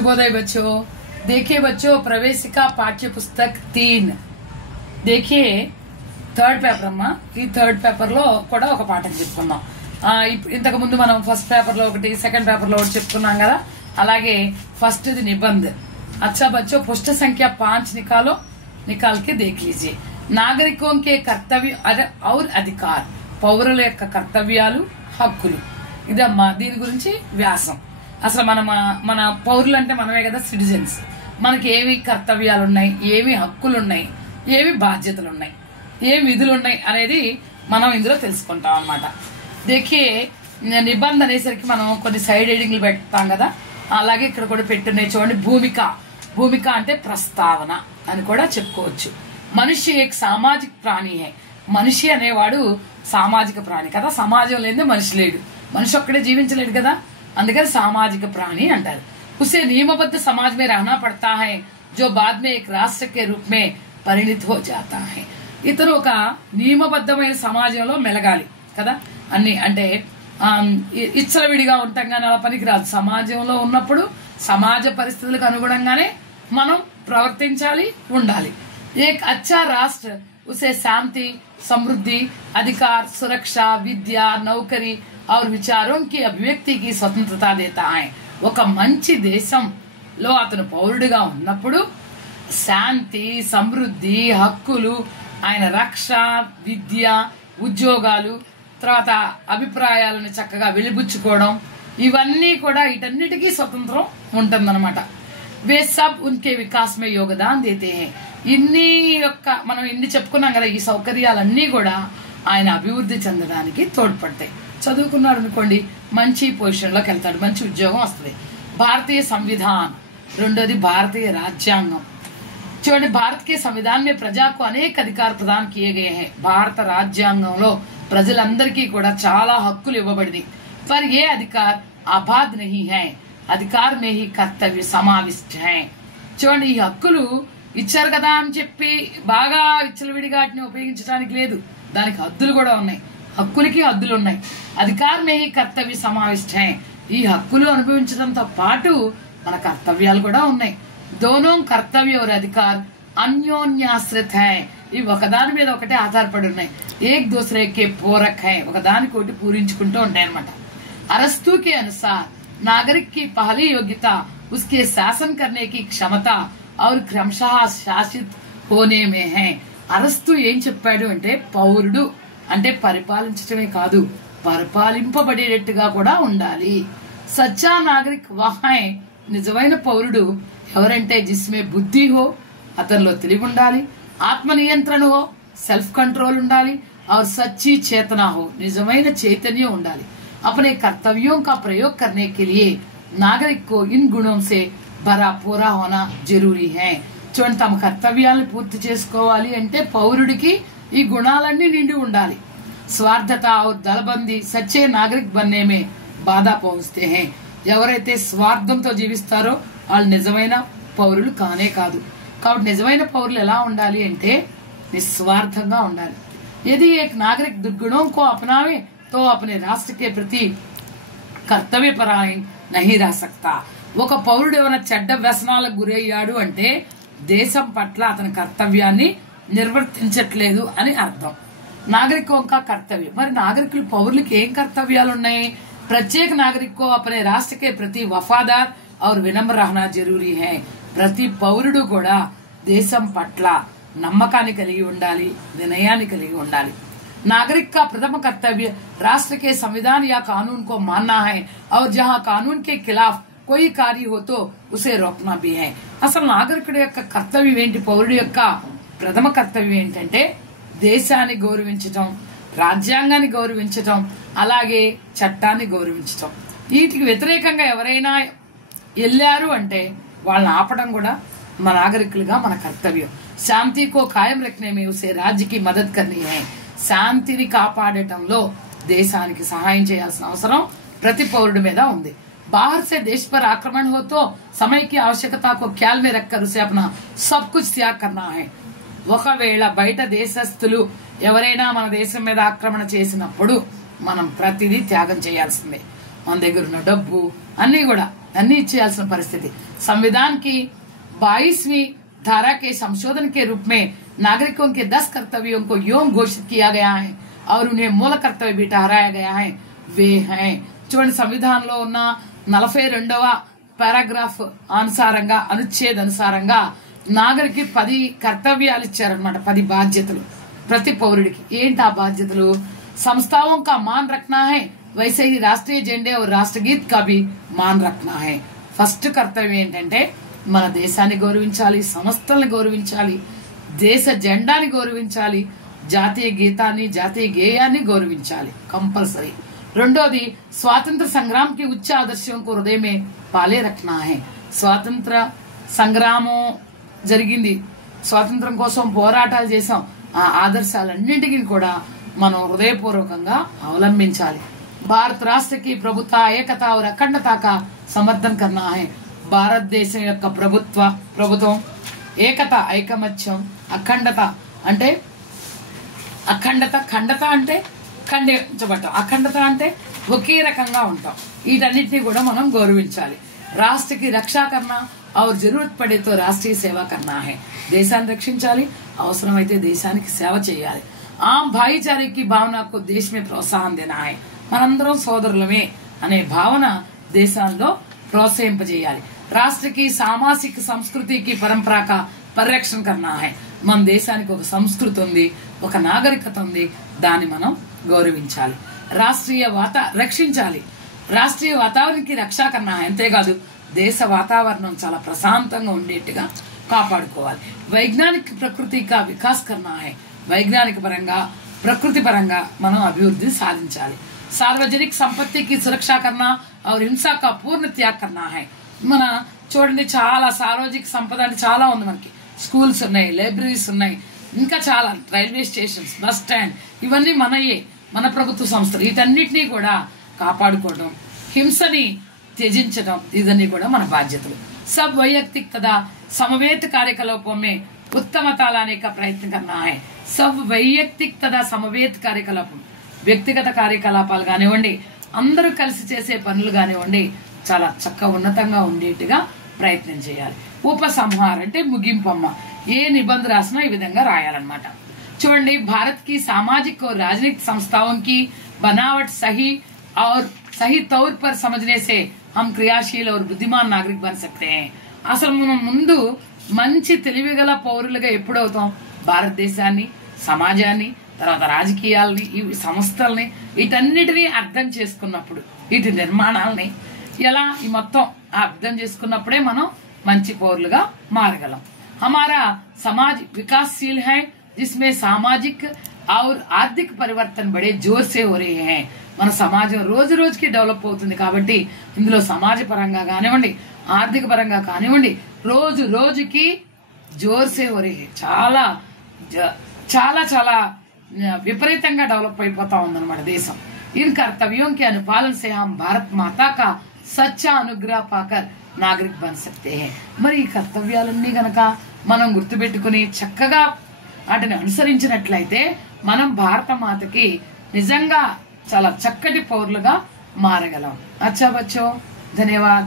शुभोदय बच्चों। देखिए बच्चों, प्रवेशिका पाठ्य पुस्तक 3 देखिए థర్డ్ పేపర్ అమ్మా। ఈ థర్డ్ పేపర్ లో కూడా ఒక పాఠం చెప్పుకున్నాం। ఇంతకు ముందు మనం ఫస్ట్ పేపర్ లో ఒకటి, సెకండ్ పేపర్ లో ఒకటి చెప్పుకున్నాం కదా। అలాగే ఫస్ట్ ది निबंध। अच्छा बच्चों, पृष्ठ संख्या 5 निकाल के देख लीजिए। नागरिकों के कर्तव्य और अधिकार, పౌరుల యొక్క కర్తవ్యాలు హక్కులు। ఇదమ్మా దీని గురించి వ్యాసం। అసలు మన పౌరులు అంటే మనమే కదా, సిటిజన్స్। మనకి ఏవి కర్తవ్యాలు ఉన్నాయి, ఏవి హక్కులు ఉన్నాయి, ఏవి బాధ్యతలు ఉన్నాయి, ఏం విధులు ఉన్నాయి అనేది మనం ఇందులో తెలుసుకుంటాం అన్నమాట। దేఖియే నిబంధన అనేసరికి మనం కొన్ని సైడ్ హెడింగ్లు పెడతాం కదా, అలాగే ఇక్కడ కూడా పెట్టున్నాయి చూడండి। భూమిక అంటే ప్రస్తావన అని కూడా చెప్పుకోవచ్చు। మనిషి ఏక్ సామాజిక ప్రాణి హై। మనిషి అనేవాడు సామాజిక ప్రాణి కదా, సమాజం లేదే మనిషి లేడు, మనిషి ఒక్కడే జీవించలేడు కదా, అందుకని సామాజిక ప్రాణి అంటారు। उसे नियमबद्ध समाज में रहना पड़ता है जो बाद में एक राष्ट्र के रूप में परिणत हो जाता है। ఇతను ఒక నియమబద్ధమైన సమాజంలో మెలగాలి కదా। అన్ని అంటే ఇచ్చలవిడిగా ఉంటాం కానీ అలా పనికిరాదు। సమాజంలో ఉన్నప్పుడు సమాజ పరిస్థితులకు అనుగుణంగానే మనం ప్రవర్తించాలి, ఉండాలి। ఏక్ అచ్చా రాష్ట్ర उसे शांति, समृद्धि, अधिकार, सुरक्षा, विद्या, नौकरी और विचारों की अभिव्यक्ति की स्वतंत्रता देता है। ఒక మంచి దేశంలో అతను పౌరుడిగా ఉన్నప్పుడు శాంతి, సమృద్ధి, హక్కులు, ఆయన రక్ష, విద్య, ఉద్యోగాలు, తర్వాత అభిప్రాయాలను చక్కగా వెలిబుచ్చుకోవడం, ఇవన్నీ కూడా వీటన్నిటికీ స్వతంత్రం ఉంటుందన్నమాట। वे सब उनके विकास में योगदान देते हैं। ఇన్ని యొక్క మనం ఇన్ని చెప్పుకున్నాం కదా, ఈ సౌకర్యాలన్నీ కూడా ఆయన అభివృద్ధి చెందడానికి తోడ్పడతాయి। చదువుకున్నాడు అనుకోండి, మంచి పొజిషన్ లోకి వెళ్తాడు, మంచి ఉద్యోగం వస్తుంది। భారతీయ సంవిధాన్, రెండోది భారతీయ రాజ్యాంగం। చూడండి, భారత్ के संविधान में प्रजा को अनेक अधिकार प्रदान किए गए हैं। భారత రాజ్యాంగంలో ప్రజలందరికీ కూడా చాలా హక్కులు ఇవ్వబడింది। पर ये अधिकार आबाद नहीं है, अधिकार में ही कर्तव्य समाविष्ट है। చూడండి, ఈ హక్కులు ఇచ్చారు కదా అని చెప్పి బాగా విచ్చలవిడిగా వాటిని ఉపయోగించడానికి లేదు, దానికి హద్దులు కూడా ఉన్నాయి, హక్కులకి హద్దులు ఉన్నాయి। అధికార్ మే హీ కర్తవ్య సమావిష్ట హై, ఈ హక్కులు అనుభవించడంతో పాటు మన కర్తవ్యాలు కూడా ఉన్నాయి। దోనో కర్తవ్య और अधिकार అన్యోన్యాశ్రిత హై, ఇవి ఒకదాని మీద ఒకటే ఆధారపడి ఉన్నాయి। ఏక్ దూసరే కే పూరక్ హై, ఒకదానికోటి పూరించుకుంటూ ఉంటాయి అన్నమాట। अरस्तू के अनुसार नागरिक की पहली योग्यता उसके शासन करने की क्षमता और क्रमशः शासित होने में है। అరస్తు ఏం చెప్పాడు అంటే, పౌరుడు అంటే పరిపాలించడమే కాదు, పరిపాలింపబడేటట్టుగా కూడా ఉండాలి। సచ్చా నాగరిక్ వహై, నిజమైన పౌరుడు ఎవరంటే జిస్మే బుద్ధి హో, అతనిలో తెలివి ఉండాలి, ఆత్మ నియంత్రణ హో, సెల్ఫ్ కంట్రోల్ ఉండాలి, और सच्ची चेतना हो, నిజమైన చైతన్యం ఉండాలి। अपने कर्तव्यों का प्रयोग करने के लिए नागरिक को इन गुणों से भरा पूरा होना जरूरी है। చూడండి, తమ కర్తవ్యాలను పూర్తి చేసుకోవాలి అంటే పౌరుడికి ఈ గుణాలన్నీ నిండి ఉండాలి। స్వార్థత और दलबंदी सच्चे नागरिक बनने में बाधा पहुंचते हैं। ఎవరైతే స్వార్థంతో జీవిస్తారో వాళ్ళు నిజమైన పౌరులు కానే కాదు। కాబట్టి నిజమైన పౌరులు ఎలా ఉండాలి అంటే నిస్వార్థంగా ఉండాలి। यदि एक नागरिक दुर्गुणों को अपनावे तो अपने राष्ट्र के प्रति कर्तव्यपरायण नहीं रह सकता। ఒక పౌరుడు ఏమైనా చెడ్డ వ్యసనాలకు గురయ్యాడు అంటే దేశం పట్ల అతని కర్తవ్యాన్ని నిర్వర్తించట్లేదు అని అర్థం। నాగరికోं का कर्तव्य, మరి నాగరికులు పౌరులకి ఏం కర్తవ్యాలు ఉన్నాయి? ప్రత్యేక नागरिक को अपने राष्ट्र के प्रति वफादार और विनम्र रहना जरूरी है। ప్రతి పౌరుడు కూడా దేశం పట్ల నమ్మకాన్ని కలిగి ఉండాలి, వినయాన్ని కలిగి ఉండాలి। नागरिक का प्रथम कर्तव्य राष्ट्र के संविधान या कानून को मानना है और जहां कानून के खिलाफ कोई कार्य हो तो उसे रोकना भी है। అసలు నాగరికుడి యొక్క కర్తవ్యం ఏంటి? పౌరుడి యొక్క ప్రథమ కర్తవ్యం ఏంటంటే దేశాన్ని గౌరవించటం, రాజ్యాంగాన్ని గౌరవించటం, అలాగే చట్టాన్ని గౌరవించటం। వీటికి వ్యతిరేకంగా ఎవరైనా వెళ్ళారు అంటే వాళ్ళని ఆపడం కూడా మన నాగరికులుగా మన కర్తవ్యం। శాంతి కో ఖాయం రఖనే మే ఉసే రాజ్య కి మదద్ కర్నీ హై, శాంతిని కాపాడటంలో దేశానికి సహాయం చేయాల్సిన అవసరం ప్రతి పౌరుడి మీద ఉంది। बाहर से देश पर आक्रमण हो तो समय की आवश्यकता को ख्याल में रखकर उसे अपना सब कुछ त्याग करना है। ఒకవేళ బయట దేశస్తులు ఎవరైనా మన దేశం మీద ఆక్రమణ చేసినప్పుడు మనం ప్రతిదీ త్యాగం చేయాల్సిందే। మన దగ్గర ఉన్న డబ్బు అన్ని కూడా అన్ని इच्छेयाल्సిన పరిస్థితి। संविधान की 22वीं धारा के संशोधन के रूप में नागरिकों के 10 कर्तव्यों को यूं घोषित किया गया है और उन्हें मूल कर्तव्य भी ठहराया गया है। वे हैं చూడండి సంవిధానంలో ఉన్న 42వ పారాగ్రాఫ్ అనుసారంగా అనుచ్ఛేద అనుసారంగా నాగరికి 10 కర్తవ్యాలు ఇచ్చారన్నమాట, 10 బాధ్యతలు ప్రతి పౌరుడికి। ఏంటి ఆ బాధ్యతలు? संस्थाओं का मान रखना है, वैसे ही राष्ट्रीय झंडे और राष्ट्रगीत का भी मान रखना है। ఫస్ట్ కర్తవ్యం ఏంటంటే మన దేశాన్ని గౌరవించాలి, సంస్థల్ని గౌరవించాలి, దేశ జెండాని గౌరవించాలి, జాతీయ గీతాన్ని జాతీయ గేయాన్ని గౌరవించాలి కంపల్సరీ। రెండోది స్వాతంత్ర సంగ్రాम के उच्च आदर्शों को हृदय में पाले रखना है। స్వాతంత్ర సంగ్రామం జరిగింది, స్వాతంత్రం కోసం పోరాటాలు చేసాం, ఆ ఆదర్శాలన్నింటినీ కూడా మనం హృదయపూర్వకంగా అవలంబించాలి। భారత రాష్ట్ర की ప్రభుత్వ ఏకత और अखंडता का समर्थन करना है। భారతదేశం యొక్క ప్రభుత్వం ఏకత ఐకమత్యం, అఖండత అంటే ఖండత అంటే ఖండించబడటం, అఖండత అంటే ఒకే రకంగా ఉంటాం, వీటన్నిటిని కూడా మనం గౌరవించాలి। రాష్ట్ర की रक्षा करना और जरूरत पड़े तो राष्ट्रीय सेवा करना है। దేశాన్ని రక్షించాలి, అవసరమైతే దేశానికి సేవ చేయాలి। ఆమ్ భాయిచారే की भावना को देश में प्रोत्साहन देना है। మనందరం సోదరులమే అనే భావన దేశాల్లో ప్రోత్సహింపజేయాలి। రాష్ట్ర की सामाजिक संस्कृति की परंपरा का పరిరక్షణ करना है। మన దేశానికి ఒక సంస్కృతి ఉంది, ఒక నాగరికత ఉంది, దాన్ని మనం గౌరవించాలి। రక్షించాలి, రాష్ట్రీయ వాతావరణానికి రక్ష करना है। అంతేకాదు దేశ వాతావరణం చాలా ప్రశాంతంగా ఉండేట్టుగా కాపాడుకోవాలి। వైజ్ఞానిక ప్రకృతి का विकास करना है। వైజ్ఞానిక పరంగా ప్రకృతి పరంగా మనం అభివృద్ధి సాధించాలి। सार्वजनिक संपत्ति की सुरक्षा करना और हिंसा का पूर्ण त्याग करना है। మన చూడండి చాలా సార్వజనిక సంపద అంటే చాలా ఉంది మనకి, స్కూల్స్ ఉన్నాయి, లైబ్రరీస్ ఉన్నాయి, ఇంకా చాలా రైల్వే స్టేషన్స్, బస్ స్టాండ్, ఇవన్నీ మనయే, మన ప్రభుత్వ సంస్థలు, వీటన్నిటినీ కూడా కాపాడుకోవడం, హింసని త్యజించడం, ఇదన్నీ కూడా మన బాధ్యతలు। सब वैयक्तिक तथा समवेत कार्यकलापों में उत्तमता लाने का प्रयत्न करना है। सब वैयक्तिक तथा समवेत కార్యకలాపం, వ్యక్తిగత కార్యకలాపాలు కానివ్వండి, అందరూ కలిసి చేసే పనులు కానివ్వండి, చాలా చక్కగా ఉన్నతంగా ఉండేట్టుగా ప్రయత్నం చేయాలి। ఉపసంహారం అంటే ముగింపమ్మ, ఏ నిబంధన రాసినా ఈ విధంగా రాయాలన్నమాట। చూడండి, भारत की सामाजिक और राजनीतिक संस्थाओं की बनावट सही तौर पर समझने से हम क्रियाशील और बुद्धिमान नागरिक बन सकते हैं। అసలు మనం ముందు మంచి తెలివిగల పౌరులుగా ఎప్పుడవుతాం? భారతదేశాన్ని, సమాజాన్ని, తర్వాత రాజకీయాలని, ఈ సంస్థల్ని, వీటన్నిటినీ అర్థం చేసుకున్నప్పుడు, వీటి నిర్మాణాలని ఎలా ఈ మొత్తం అర్థం చేసుకున్నప్పుడే మనం మంచి పౌరులుగా మారగలం। हमारा समाज विकासशील है जिसमें सामाजिक और आर्थिक परिवर्तन बड़े जोर से हो रहे हैं। మన సమాజం రోజు రోజుకి డెవలప్ అవుతుంది కాబట్టి ఇందులో సమాజ పరంగా కానివ్వండి, ఆర్థిక పరంగా కానివ్వండి, రోజు రోజుకి జోర్సే వరే చాలా చాలా చాలా విపరీతంగా డెవలప్ అయిపోతా ఉందన్నమాట దేశం। इन कर्तव्यों के अनुपालन से हम भारत माता का सच्चा अनुग्रह पाकर नागरिक बन सकते हैं। మరి ఈ కర్తవ్యాలన్నీ గనక మనం గుర్తుపెట్టుకుని చక్కగా వాటిని అనుసరించినట్లయితే మనం భారత మాతకి నిజంగా చాలా చక్కటి పౌరులుగా మారగలం। अच्छा बच्चों, धन्यवाद।